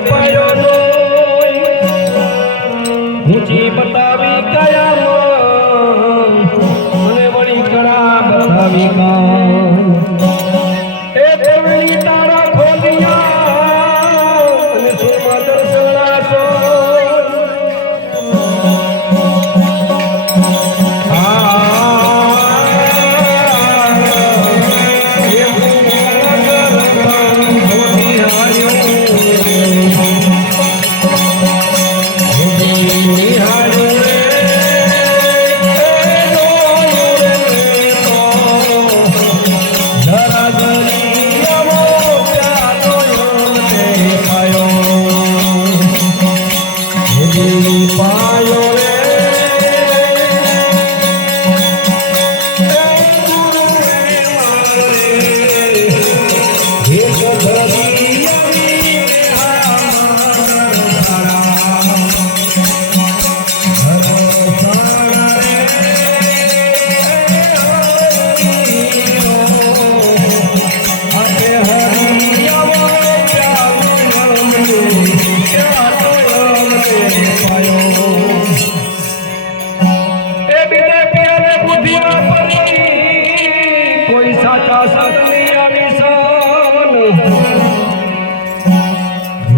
પાયો ઊંચી બતાવી કયામાં મને વળી કળા બતાવી કામ એ દેવની તારા ખોલિયા અને સુરમા દર્શના છો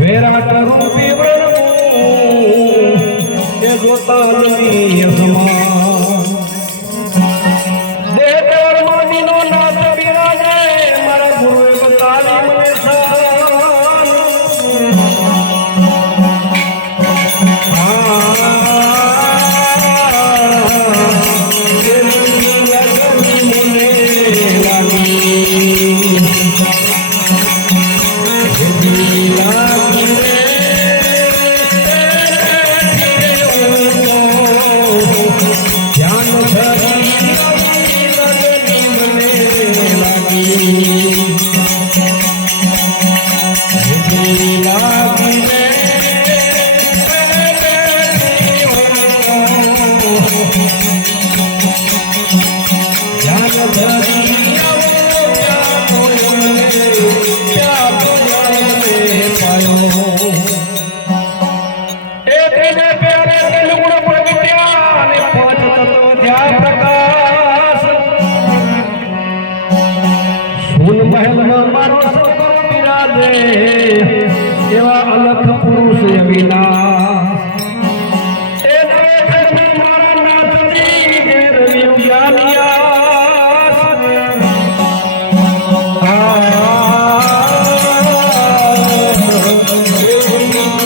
વિરાટ રૂપી વરવું એ જોતાની સમાન દેહ ધર્મનો નાથ બિરાજે મારા ગુરુએ બતાવી મને એવા અલખ પુરુષ અવિનાશ એ મારા નાથજી રવિ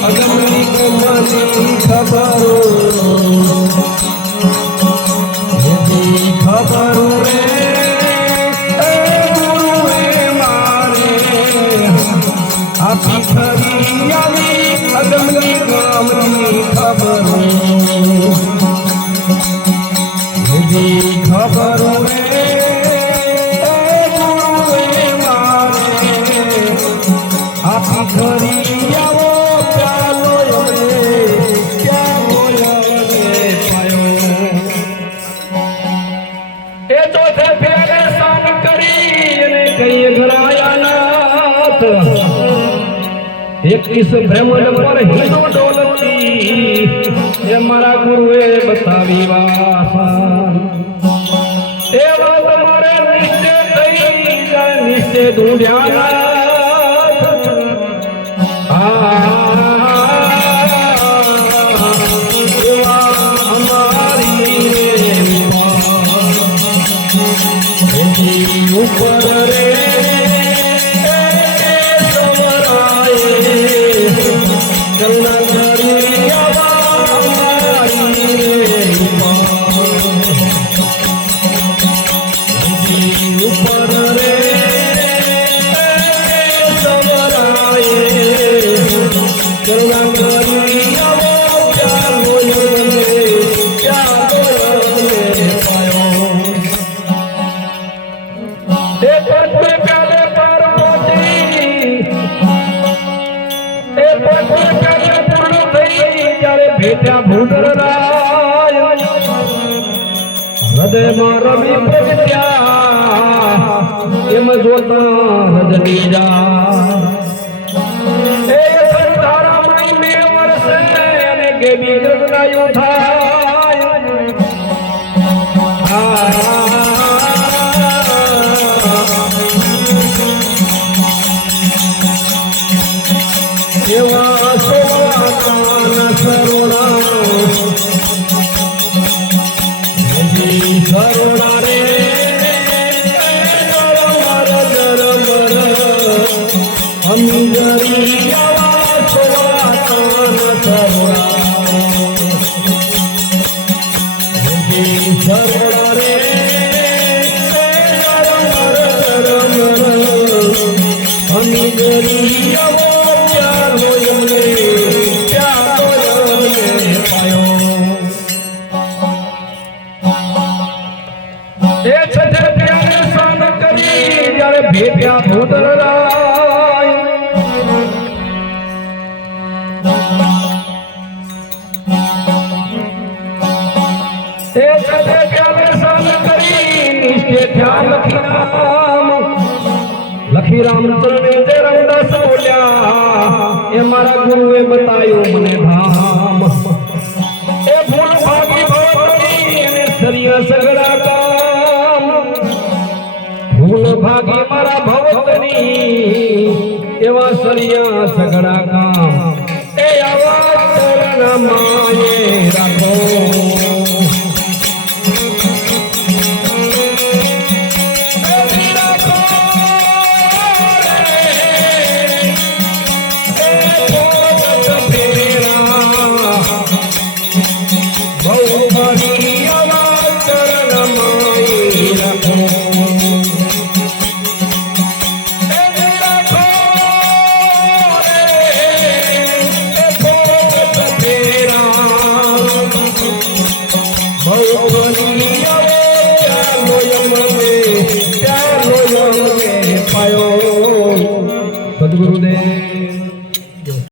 અગમની કોમની ખબર રે અગમની ગામની ખબર ખબર રે આપી ખરી આવો ચાલો એ તો ફેરે સાન કરી અને કઈ ઘરાયા નાથ 21 બ્રહ્માંડ પર હિંદુ ડોલતી એ મારા ગુરુએ બતાવી વાસા એ વાત મારે નિશ્ચય થઈ જાય નિશ્ચય ઢૂંઢ્યા ઉપર રે ભેટ્યા ભૂંડર રાય હૃદયમાં રવિ પ્રગટ્યા એમ જોતા રજની જા એ સંસાર બતાયું થાય એવા સોવાના સરોડા સરોડા રે ભેટ્યા ભૂતરાય એ ચલે પ્યાલે સાન કરી નિષ્ઠે થયા લખીરામ ચરણે જે રામદાસ બોલ્યા એ મારા ગુરુએ બતાયું મને ધામ એ ભૂલ ભાગી ભવતરી એને સરિયા સગડા કામ ભૂલ ભાગી મારા ભવતની એવા સરિયા સગડા કામ એ આવા ચરણ માયે રાખો